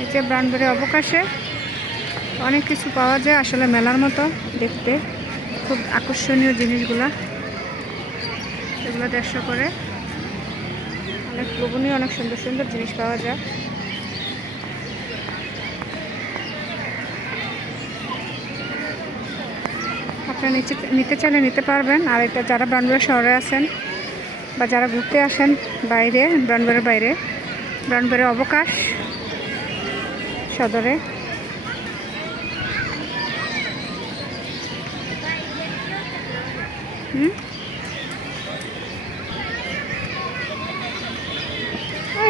এই যে ব্রাউনবাড়ি অবকাশে অনেক কিছু পাওয়া যায় আসলে মেলার মতো দেখতে, খুব আকর্ষণীয় জিনিসগুলা। এগুলো 150 করে, অনেক লোভনীয় অনেক সুন্দর সুন্দর জিনিস পাওয়া যায়। আপনারা নিতে চাইলে নিতে পারবেন। আর এটা যারা ব্রাউনবাড়ি শহরে আছেন বা যারা ঘুরতে আসেন বাইরে, ব্রাউনবাড়ির বাইরে, ব্রাউনবাড়ি অবকাশ সদরে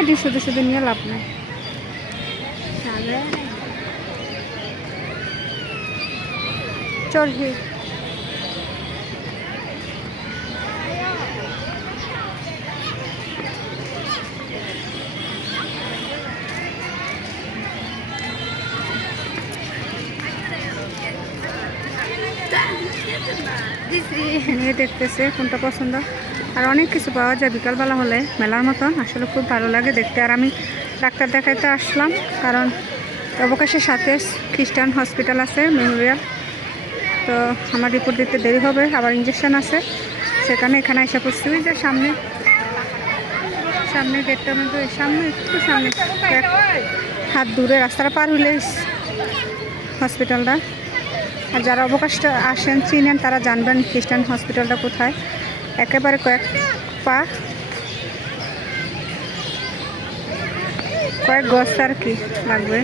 এটি শুধু শুধু নিয়ে লাভ নাই। চরহি নিয়ে দেখতেছে কোনটা পছন্দ। আর অনেক কিছু পাওয়া যায় বিকালবেলা হলে মেলার মতন, আসলে খুব ভালো লাগে দেখতে। আর আমি ডাক্তার দেখাইতে আসলাম, কারণ অবকাশের সাথে খ্রিস্টান হসপিটাল আছে, মেমোরিয়াল। তো আমার রিপোর্ট দিতে দেরি হবে, আবার ইঞ্জেকশন আছে, সেখানে এখানে এসে পড়ছি। ওই যে সামনে সামনে গেটটা মধ্যে, সামনে একটু সামনে হাত দূরে রাস্তাটা পার হলে হসপিটালটা। আর যারা অবকাশটা আসেন চিনেন তারা জানবেন খ্রিস্টান হসপিটালটা কোথায়। একেবারে কয়েক গজ আর কি লাগবে।